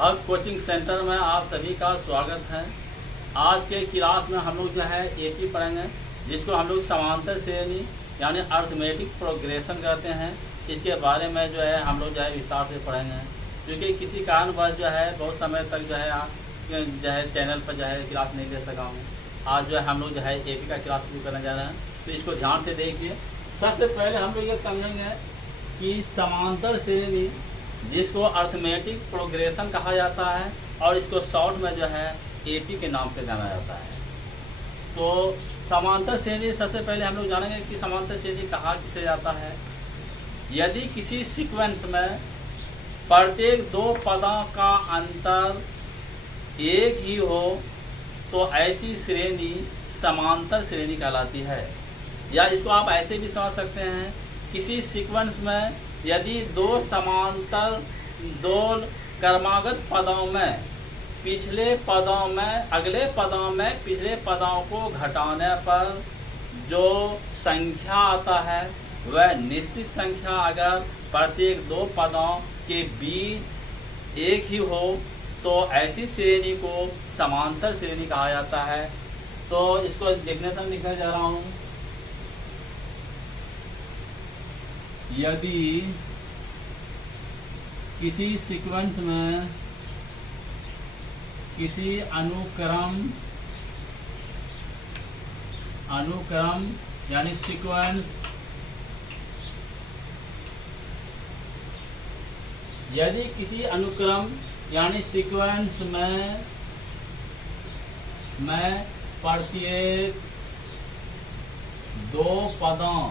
हक coaching centre में आप सभी का स्वागत है। आज के क्लास में हम लोग जो है एपी पढ़ेंगे, जिसको हम लोग समांतर श्रेणी यानी अर्थमेटिक प्रोग्रेशन कहते हैं। इसके बारे में जो है हम लोग जो है विस्तार से पढ़ेंगे, क्योंकि किसी कारणवश जो है बहुत समय तक जो है चैनल पर जो है क्लास नहीं ले सका हूँ। आज जो है हम लोग जो है एपी का क्लास शुरू करने जा रहे हैं, तो इसको ध्यान से देखिए। सबसे पहले हम लोग ये समझेंगे कि समांतर श्रेणी, जिसको अर्थमेटिक प्रोग्रेशन कहा जाता है और इसको शॉर्ट में जो है एपी के नाम से जाना जाता है। तो समांतर श्रेणी सबसे पहले हम लोग जानेंगे कि समांतर श्रेणी कहा किसे जाता है। यदि किसी सीक्वेंस में प्रत्येक दो पदों का अंतर एक ही हो तो ऐसी श्रेणी समांतर श्रेणी कहलाती है। या इसको आप ऐसे भी समझ सकते हैं, किसी सीक्वेंस में यदि दो समांतर दो क्रमागत पदों में अगले पदों में पिछले पदों को घटाने पर जो संख्या आता है वह निश्चित संख्या अगर प्रत्येक दो पदों के बीच एक ही हो तो ऐसी श्रेणी को समांतर श्रेणी कहा जाता है। तो इसको डेफिनेशन लिखने जा रहा हूँ। यदि किसी सीक्वेंस में किसी अनुक्रम यानी सीक्वेंस, यदि किसी अनुक्रम यानी सीक्वेंस में प्रत्येक दो पदों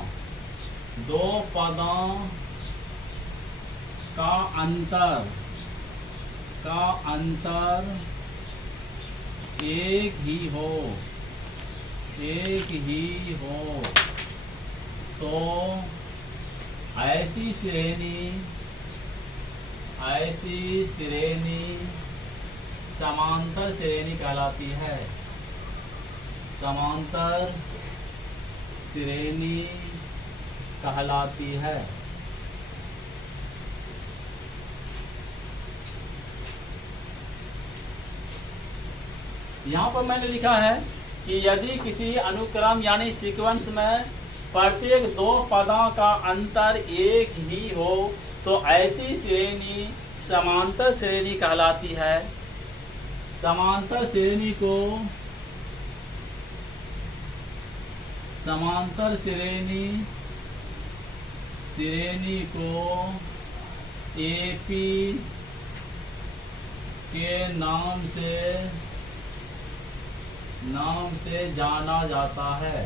का अंतर एक ही हो तो ऐसी श्रेणी समांतर श्रेणी कहलाती है। समांतर श्रेणी कहलाती है। यहाँ पर मैंने लिखा है कि यदि किसी अनुक्रम यानी सीक्वेंस में प्रत्येक दो पदों का अंतर एक ही हो तो ऐसी श्रेणी समांतर श्रेणी कहलाती है। समांतर श्रेणी को एपी के नाम से जाना जाता है।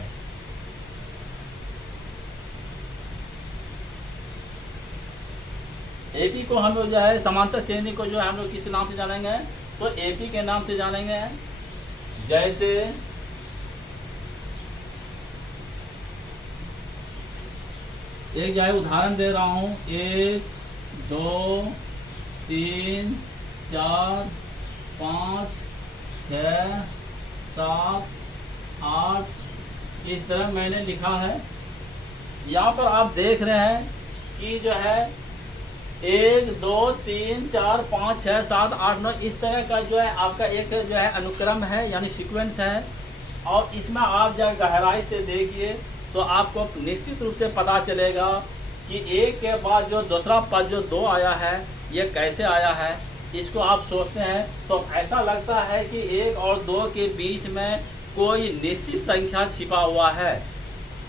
एपी को हम लोग जो है समांतर श्रेणी को जो है हम लोग किस नाम से जानेंगे, तो एपी के नाम से जानेंगे। जैसे एक जो है उदाहरण दे रहा हूँ, 1 2 3 4 5 6 7 8 इस तरह मैंने लिखा है। यहाँ पर आप देख रहे हैं कि जो है 1 2 3 4 5 6 7 8 9 इस तरह का जो है आपका एक जो है अनुक्रम है यानी सीक्वेंस है। और इसमें आप जब गहराई से देखिए तो आपको निश्चित रूप से पता चलेगा कि एक के बाद जो दूसरा पद जो 2 आया है ये कैसे आया है। इसको आप सोचते हैं तो ऐसा लगता है कि 1 और 2 के बीच में कोई निश्चित संख्या छिपा हुआ है।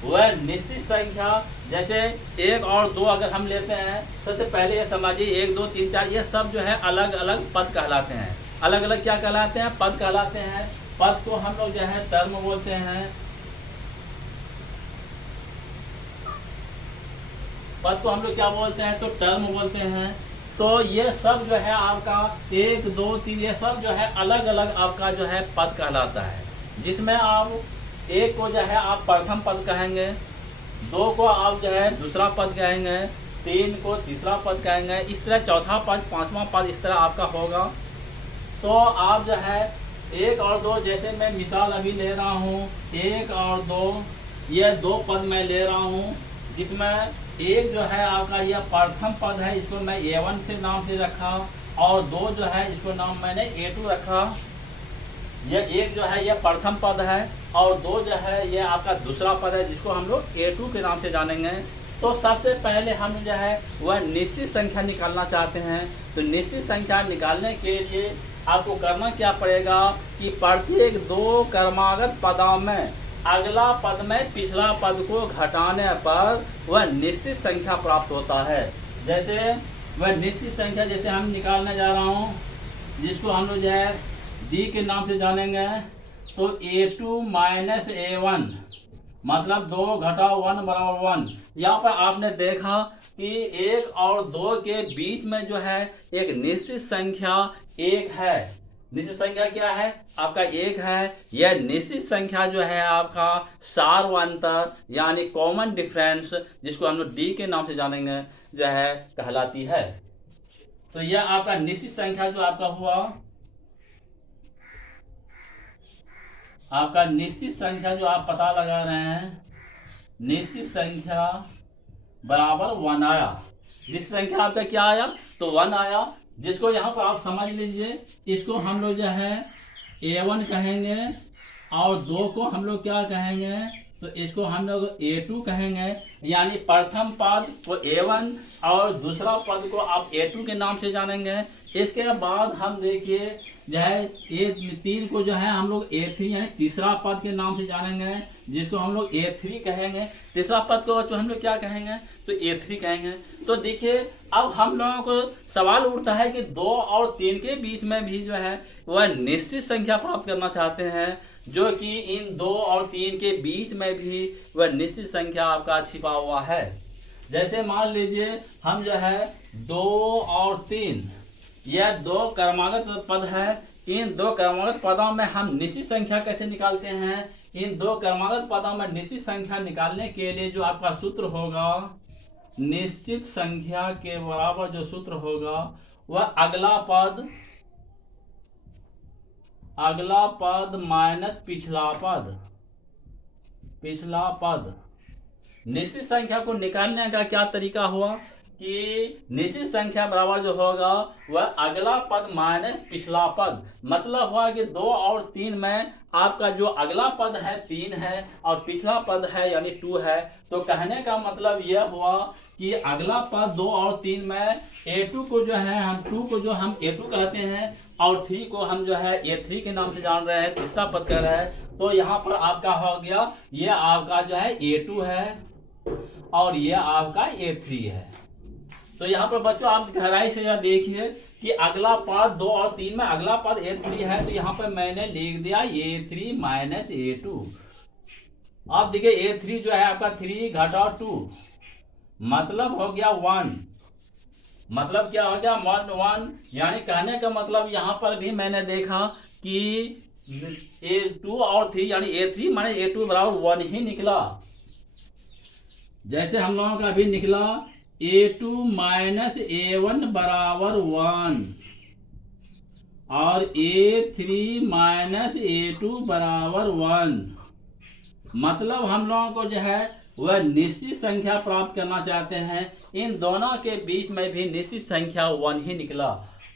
वह निश्चित संख्या जैसे 1 और 2 अगर हम लेते हैं, सबसे पहले ये समझिए 1 2 3 4 ये सब जो है अलग अलग पद कहलाते हैं। अलग अलग क्या कहलाते हैं? पद कहलाते हैं। पद को हम लोग जो है टर्म बोलते हैं। पद को हम लोग क्या बोलते हैं? तो टर्म बोलते हैं। तो ये सब जो है आपका 1 2 3 ये सब जो है अलग अलग आपका जो है पद कहलाता है, जिसमें आप 1 को जो है आप प्रथम पद कहेंगे, 2 को आप जो है दूसरा पद कहेंगे, 3 को तीसरा पद कहेंगे, इस तरह चौथा पद, पांचवा पद इस तरह आपका होगा। तो आप जो है 1 और 2 जैसे मैं मिसाल अभी ले रहा हूँ, 1 और 2 ये 2 पद मैं ले रहा हूँ, जिसमें एक जो है आपका यह प्रथम पद है, इसको मैं A1 से नाम से रखा, और 2 जो है इसको नाम मैंने A2 रखा। ये 1 जो है ये प्रथम पद है और 2 जो है ये आपका दूसरा पद है जिसको हम लोग A2 के नाम से जानेंगे। तो सबसे पहले हम जो है वह निश्चित संख्या निकालना चाहते हैं। तो निश्चित संख्या निकालने के लिए आपको करना क्या पड़ेगा कि प्रत्येक 2 क्रमागत पदों में अगला पद में पिछला पद को घटाने पर वह निश्चित संख्या प्राप्त होता है। जैसे वह निश्चित संख्या जैसे हम निकालने जा रहा हूँ, जिसको हम लोग जो है D के नाम से जानेंगे। तो A2 माइनस A1 मतलब 2 घटा 1 बराबर 1। यहाँ पर आपने देखा कि 1 और 2 के बीच में जो है एक निश्चित संख्या 1 है। निश्चित संख्या क्या है? आपका 1 है। यह निश्चित संख्या जो है आपका सार्वंतर यानी कॉमन डिफरेंस, जिसको हम लोग D के नाम से जानेंगे, जो है कहलाती है। तो यह आपका निश्चित संख्या जो आपका हुआ, आपका निश्चित संख्या जो आप पता लगा रहे हैं, निश्चित संख्या बराबर 1 आया। निश्चित संख्या आपका क्या आया? तो 1 आया, जिसको यहाँ पर आप समझ लीजिए। इसको हम लोग जो है A1 कहेंगे और 2 को हम लोग क्या कहेंगे? तो इसको हम लोग A2 कहेंगे। यानी प्रथम पद को A1 और दूसरा पद को आप A2 के नाम से जानेंगे। इसके बाद हम देखिए जो है A3 को जो है हम लोग A3 यानी तीसरा पद के नाम से जानेंगे, जिसको हम लोग A3 कहेंगे। तीसरा पद को जो हम लोग क्या कहेंगे? तो A3 कहेंगे। तो देखिए अब हम लोगों को सवाल उठता है कि 2 और 3 के बीच में भी जो है वह निश्चित संख्या प्राप्त करना चाहते हैं, जो कि इन 2 और 3 के बीच में भी वह निश्चित संख्या आपका छिपा हुआ है। जैसे मान लीजिए हम जो है 2 और 3 यह 2 क्रमागत पद है। इन 2 क्रमागत पदों में हम निश्चित संख्या कैसे निकालते हैं? इन 2 क्रमागत पदों में निश्चित संख्या निकालने के लिए जो आपका सूत्र होगा, निश्चित संख्या के बराबर जो सूत्र होगा वह अगला पद माइनस पिछला पद। निश्चित संख्या को निकालने का क्या तरीका हुआ कि निश्चित संख्या बराबर जो होगा वह अगला पद माइनस पिछला पद। मतलब हुआ कि 2 और 3 में आपका जो अगला पद है 3 है और पिछला पद है यानी 2 है। तो कहने का मतलब यह हुआ कि अगला पद 2 और 3 में A2 को जो है हम 2 को जो हम A2 कहते हैं और 3 को हम जो है A3 के नाम से जान रहे हैं, तीसरा पद कह रहे हैं। तो यहाँ पर आपका हो गया ये आपका जो है A2 है और ये आपका A3 है। तो यहाँ पर बच्चों आप गहराई से यह देखिए कि अगला पद 2 और 3 में अगला पद A3 है। तो यहाँ पर मैंने लिख दिया A3 माइनस A2। अब देखिए A3 जो है आपका 3 घटा 2 मतलब हो गया 1। मतलब क्या हो गया? 1 यानी कहने का मतलब यहाँ पर भी मैंने देखा कि A2 और 3 यानी A3 माइनस A2 बराबर 1 ही निकला। जैसे हम लोगों का अभी निकला A2 माइनस A1 बराबर 1 और A3 माइनस A2 बराबर 1। मतलब हम लोगों को जो है वह निश्चित संख्या प्राप्त करना चाहते हैं। इन दोनों के बीच में भी निश्चित संख्या 1 ही निकला।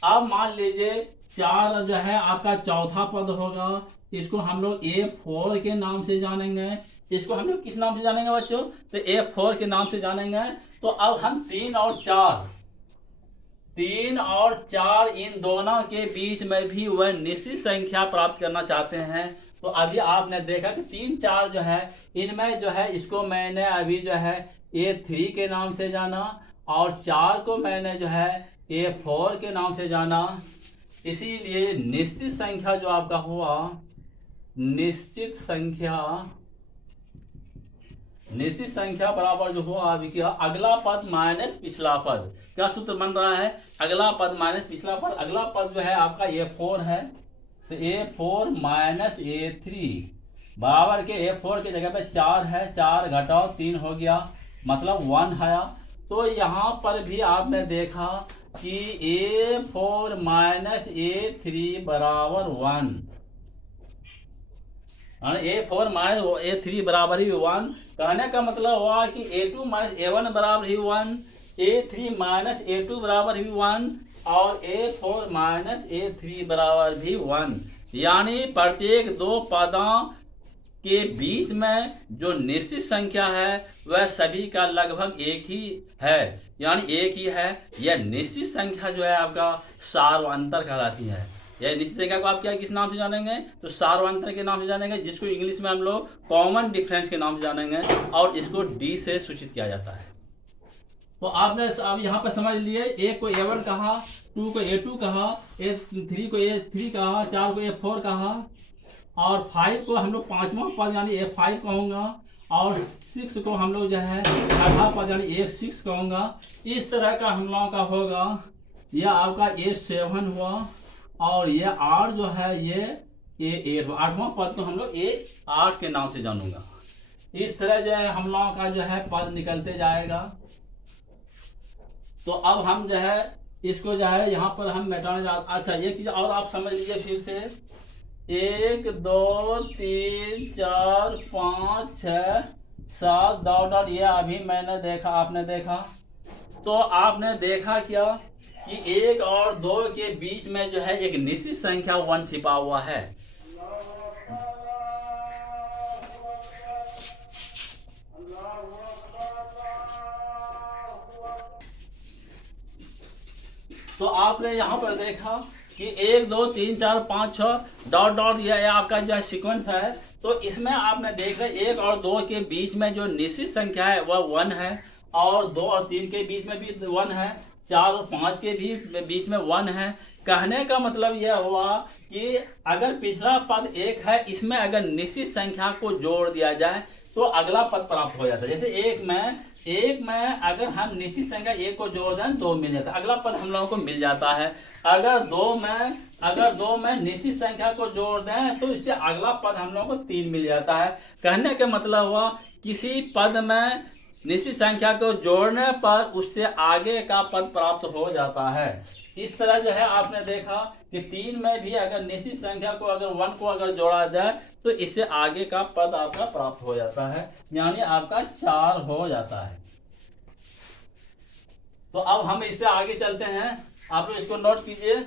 अब मान लीजिए 4 जो है आपका चौथा पद होगा। इसको हम लोग A4 के नाम से जानेंगे। इसको हम लोग किस नाम से जानेंगे बच्चों? तो A4 के नाम से जानेंगे। तो अब हम 3 और 4 इन दोनों के बीच में भी वह निश्चित संख्या प्राप्त करना चाहते हैं। तो अभी आपने देखा कि 3, 4 जो है इनमें जो है इसको मैंने अभी जो है A3 के नाम से जाना और 4 को मैंने जो है A4 के नाम से जाना। इसीलिए निश्चित संख्या जो आपका हुआ, निश्चित संख्या बराबर जो हुआ अभी क्या? अगला पद माइनस पिछला पद। क्या सूत्र बन रहा है? अगला पद माइनस पिछला पद। अगला पद जो है आपका A4 है। तो A4 माइनस A3 बराबर के A4 की जगह पे 4 है। 4 घटाओ 3 हो गया मतलब 1 आया। तो यहाँ पर भी आपने देखा कि A4 माइनस A3 बराबर 1। A4 माइनस A3 बराबर ही 1। कहने का मतलब हुआ कि A2 माइनस A1 बराबर ही 1, A3 माइनस A2 बराबर ही 1 और A4 माइनस A3 बराबर भी 1। यानी प्रत्येक दो पदों के बीच में जो निश्चित संख्या है वह सभी का लगभग एक ही है, यानी एक ही है। यह निश्चित संख्या जो है आपका सार्वंतर कहलाती है। यह निश्चित संख्या को आप क्या किस नाम से जानेंगे, तो सार्वंतर के नाम से जानेंगे, जिसको इंग्लिश में हम लोग कॉमन डिफरेंस के नाम से जानेंगे, और इसको डी से सूचित किया जाता है। तो आपने अब यहाँ पर समझ लिए, एक को A1 कहा, 2 को A2 कहा, A3 को A3 कहा, 4 को A4 कहा, और 5 को हम लोग पांचवा पद यानी A5 कहूंगा, और 6 को हम लोग जो है छठा पद यानी A6 कहूंगा। इस तरह का हम लोगों का होगा। यह आपका A7 हुआ, और ये 8 जो है ये A8, आठवां पद को हम लोग A8 के नाम से जानूंगा। इस तरह जो है हम लोगों का जो है पद निकलते जाएगा। तो अब हम जो है इसको जो है यहाँ पर हम मिटाने जा। अच्छा, एक चीज और आप समझ लीजिए फिर से, 1 2 3 4 5 6 7 डॉट डॉट, ये अभी मैंने देखा, आपने देखा। तो आपने देखा क्या कि 1 और 2 के बीच में जो है एक निश्चित संख्या 1 छिपा हुआ है। तो आपने यहाँ पर देखा कि 1 2 3 4 5 6 डॉट डॉट, यह आपका जो है सीक्वेंस है। तो इसमें आपने देखा 1 और 2 के बीच में जो निश्चित संख्या है वह 1 है, और 2 और 3 के बीच में भी 1 है, 4 और 5 के भी बीच में 1 है। कहने का मतलब यह हुआ कि अगर पिछला पद 1 है, इसमें अगर निश्चित संख्या को जोड़ दिया जाए तो अगला पद प्राप्त हो जाता है। जैसे एक में अगर हम निश्चित संख्या 1 को जोड़ दें 2 मिल जाता है, अगला पद हम लोगों को मिल जाता है। अगर दो में निश्चित संख्या को जोड़ दें तो इससे अगला पद हम लोगों को 3 मिल जाता है। कहने का मतलब हुआ किसी पद में निश्चित संख्या को जोड़ने पर उससे आगे का पद प्राप्त हो जाता है। इस तरह जो है आपने देखा कि 3 में भी अगर निश्चित संख्या को अगर 1 को अगर जोड़ा जाए तो इससे आगे का पद आपका प्राप्त हो जाता है, यानी आपका 4 हो जाता है। तो अब हम इससे आगे चलते हैं, आप लोग इसको नोट कीजिए।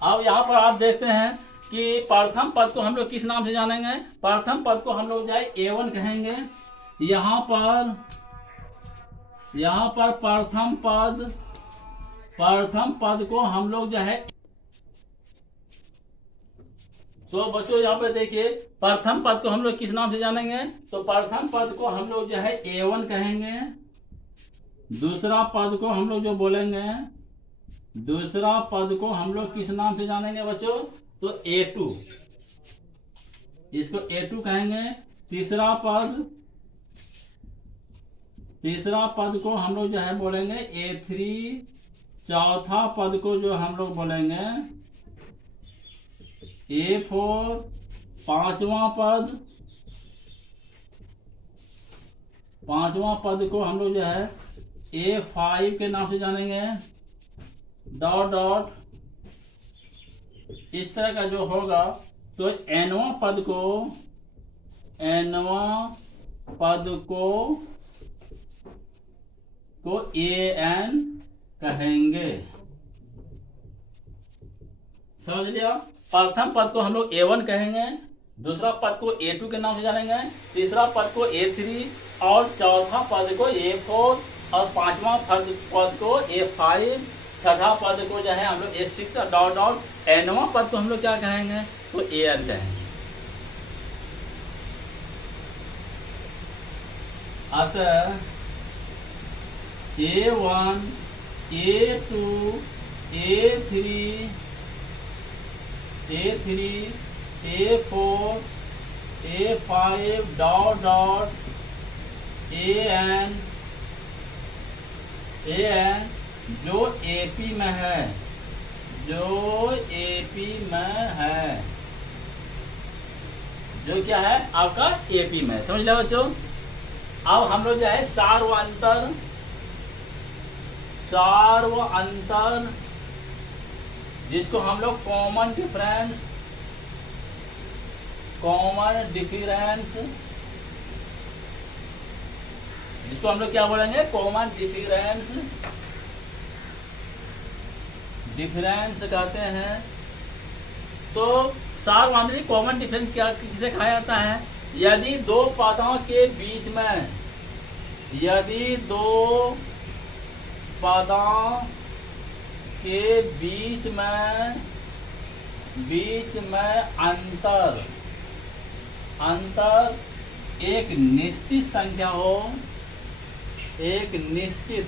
अब यहाँ पर आप देखते हैं कि प्रथम पद को हम लोग किस नाम से जानेंगे। प्रथम पद को हम लोग जो है A1 कहेंगे। यहाँ पर प्रथम पद को हम लोग जो है, तो बच्चों यहाँ पे देखिए प्रथम पद को हम लोग किस नाम से जानेंगे, तो प्रथम पद को हम लोग जो है A1 कहेंगे। दूसरा पद को हम लोग जो बोलेंगे, दूसरा पद को हम लोग किस नाम से जानेंगे बच्चों, तो A2, इसको A2 कहेंगे। तीसरा पद को हम लोग जो है बोलेंगे A3। चौथा पद को जो हम लोग बोलेंगे A4। पांचवा पद को हम लोग जो है A5 के नाम से जानेंगे। डॉट डॉट, इस तरह का जो होगा तो nवां पद को AN कहेंगे। समझ लिया। प्रथम पद को हम लोग A1 कहेंगे, दूसरा पद को A2 के नाम से जानेंगे, तीसरा पद को A3, और चौथा पद को A4, और पांचवा पद को A5, छठा पद को जो है हम लोग A6, डॉट डॉट, nवां पद को हम लोग क्या कहेंगे, तो AN कहेंगे। अतः A1, A2, A3, A4, A5, dot dot, AN जो AP में है, जो क्या है आपका AP में। समझ लिया बच्चों। अब हम लोग जो है सार्वंतर सार्व अंतर, जिसको हम लोग कॉमन डिफरेंस जिसको हम लोग क्या बोलेंगे, कॉमन डिफरेंस कहते हैं। तो सार्वआंतरिक कॉमन डिफरेंस क्या किसे कहा जाता है? यदि दो पदों के बीच में, यदि दो पदों के बीच में अंतर एक निश्चित संख्या हो, एक निश्चित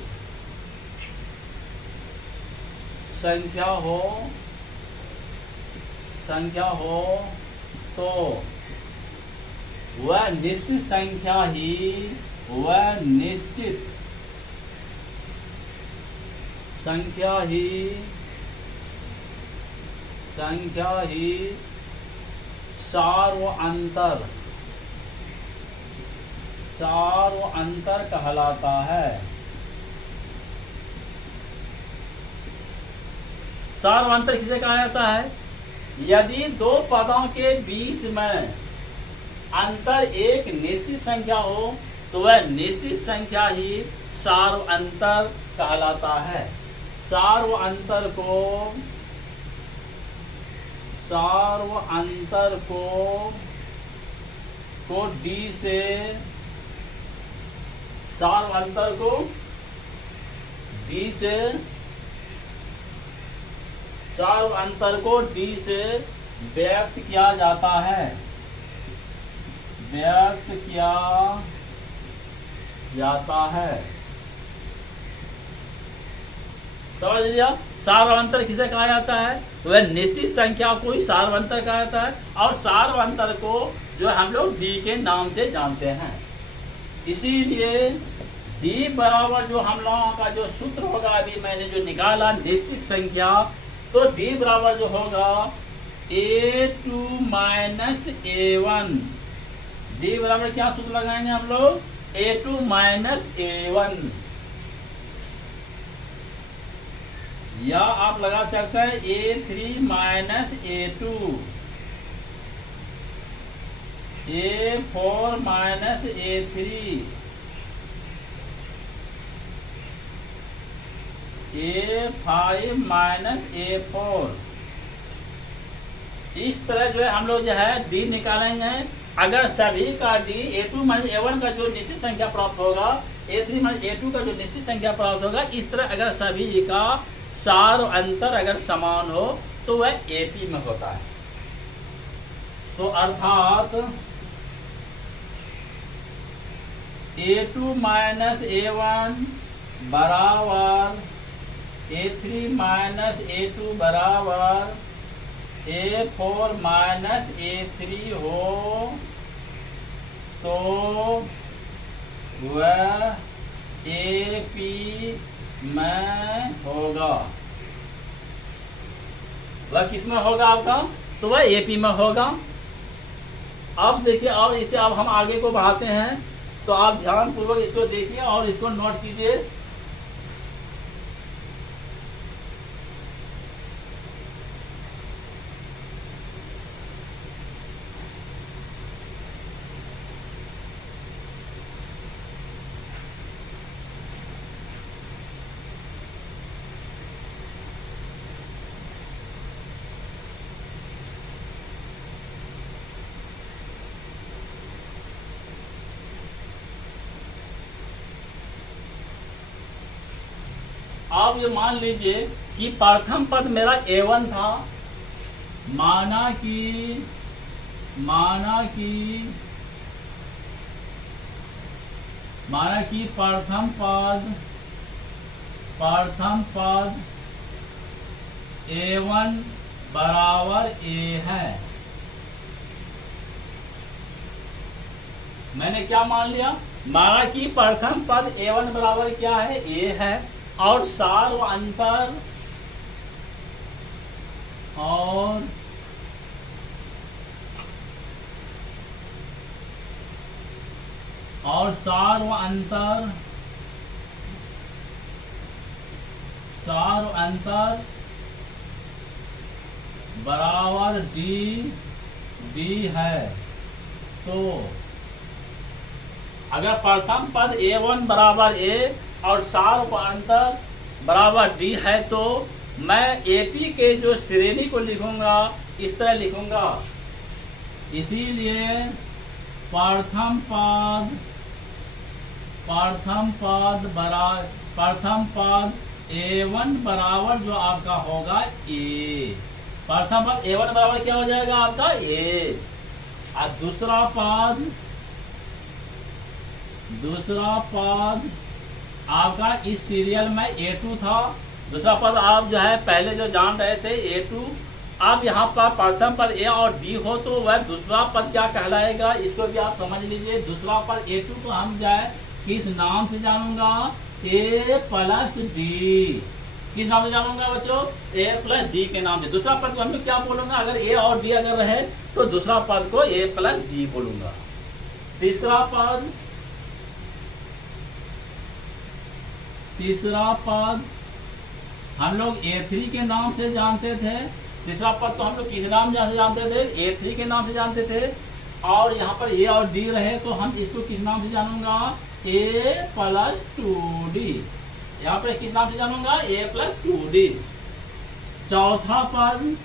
संख्या हो तो वह निश्चित संख्या ही सार्व अंतर कहलाता है। सार्व अंतर किसे कहा जाता है? यदि दो पदों के बीच में अंतर एक निश्चित संख्या हो तो वह निश्चित संख्या ही सार्व अंतर कहलाता है। सार्व अंतर को डी से, सार्व अंतर को डी से व्यक्त किया जाता है, समझ लिया? सार्वंतर किसे कहा जाता है? वह निश्चित संख्या को ही सार्वंतर कहा जाता है, और सार्वंतर को जो हम लोग डी के नाम से जानते हैं। इसीलिए डी बराबर जो हम लोगों का जो सूत्र होगा, अभी मैंने जो निकाला निश्चित संख्या, तो डी बराबर जो होगा A2 माइनस A1। डी बराबर क्या सूत्र लगाएंगे हम लोग? A2 माइनस A1, या आप लगा सकते हैं A3 minus A2, A4 minus A3, A5 minus A4। इस तरह जो है हम लोग जो है डी निकालेंगे। अगर सभी का डी A2 माइनस A1 का जो निश्चित संख्या प्राप्त होगा, A3 माइनस A2 का जो निश्चित संख्या प्राप्त होगा, इस तरह अगर सभी का सार्व अंतर अगर समान हो तो वह AP में होता है। तो अर्थात A2 माइनस A1 बराबर A3 माइनस A2 बराबर A4 माइनस A3 हो तो वह AP में होगा। वह किस में होगा आपका? तो वह AP में होगा। अब देखिए, और इसे अब हम आगे को बढ़ाते हैं, तो आप ध्यान पूर्वक इसको देखिए और इसको नोट कीजिए। आप ये मान लीजिए कि प्रथम पद मेरा A1 था, माना कि प्रथम पद A1 बराबर A है। मैंने क्या मान लिया? माना कि प्रथम पद A1 बराबर क्या है? A है, और सार्व अंतर सार्व अंतर बराबर डी है, तो अगर प्रथम पद A1 बराबर A और सार्व अंतर बराबर D है, तो मैं AP के जो श्रेणी को लिखूंगा इस तरह लिखूंगा। इसीलिए प्रथम पद A1 बराबर जो आपका होगा A। प्रथम पद A1 बराबर क्या हो जाएगा आपका A। और दूसरा पद आपका इस सीरियल में A2 था। दूसरा पद आप जो है पहले जो जान रहे थे A2, अब यहाँ पर प्रथम पद A और D हो तो वह दूसरा पद क्या कहलाएगा, इसको भी आप समझ लीजिए। दूसरा पद A2 को हम जो है किस नाम से जानूंगा, A प्लस D। किस नाम से जानूंगा बच्चों, A प्लस D के नाम से। दूसरा पद को हम लोग क्या बोलूंगा, अगर A और D अगर रहे तो दूसरा पद को A प्लस D बोलूंगा। तीसरा पद हम लोग A3 के नाम से जानते थे। तीसरा पद तो हम लोग किस नाम से जानते थे, A3 के नाम से जानते थे। और यहाँ पर A और D रहे तो हम इसको किस नाम से जानूंगा, A प्लस 2D। यहाँ पर किस नाम से जानूंगा, A प्लस 2D। चौथा पद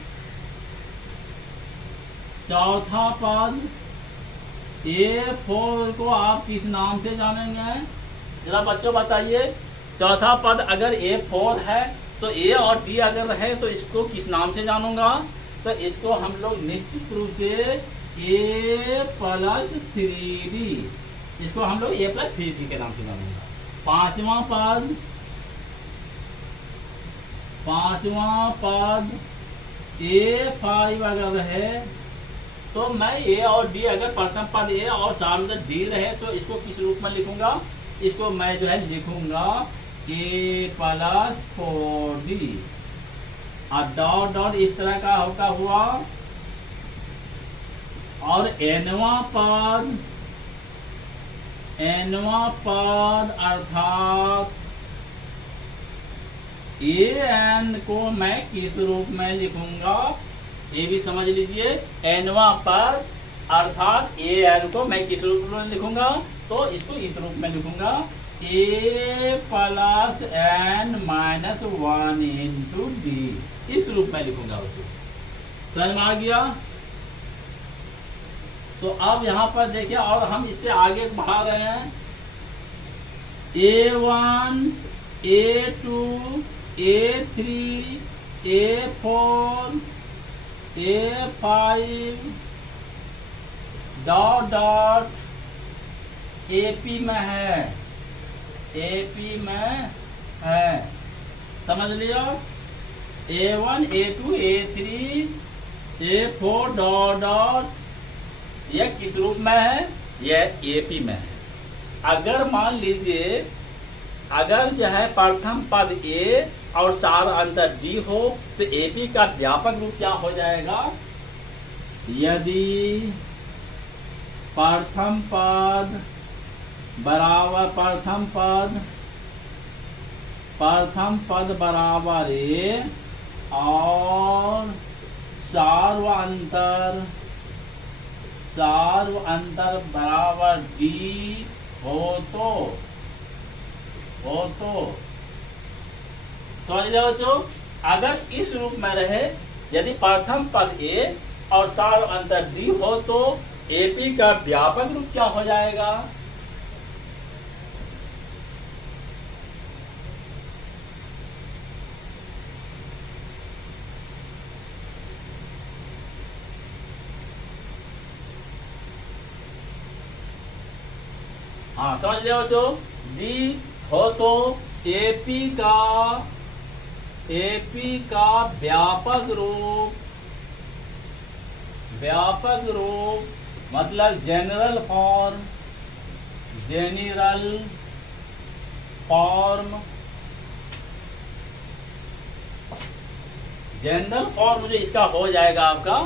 A4 को आप किस नाम से जानेंगे, जरा बच्चों बताइए। चौथा पद अगर A4 है तो A और D अगर रहे तो इसको किस नाम से जानूंगा, तो इसको हम लोग निश्चित रूप से A प्लस 3D, इसको हम लोग A प्लस 3D के नाम से जानूंगा। पांचवा पद A5 अगर रहे तो मैं A और D, अगर प्रथम पद A और सामने D रहे तो इसको किस रूप में लिखूंगा, इसको मैं जो है लिखूंगा A प्लस 4D। और डॉट इस तरह का होता हुआ। और nवां पद अर्थात AN को मैं किस रूप में लिखूंगा, ये भी समझ लीजिए। nवां पद अर्थात AN को मैं किस रूप में लिखूंगा, तो इसको इस रूप में लिखूंगा A plus N minus 1 into D, इस रूप में लिखूंगा उसको। समझ में आ गया। तो अब यहाँ पर देखिए, और हम इससे आगे बढ़ा रहे हैं। A1, A2, A3, A4, A5 dot AP में है, AP में है, समझ लिया। A1, A2, A3, A4 dot यह किस रूप में है, यह AP में है। अगर मान लीजिए अगर जो है प्रथम पद A और सार अंतर D हो तो AP का व्यापक रूप क्या हो जाएगा, यदि प्रथम पद बराबर A और सार्व अंतर बराबर D हो तो समझ जाओ। तो अगर इस रूप में रहे, यदि प्रथम पद A और सार्व अंतर D हो तो AP का व्यापक रूप क्या हो जाएगा, हाँ समझ लिया तो D हो तो AP का व्यापक रूप मतलब जनरल फॉर्म जो इसका हो जाएगा आपका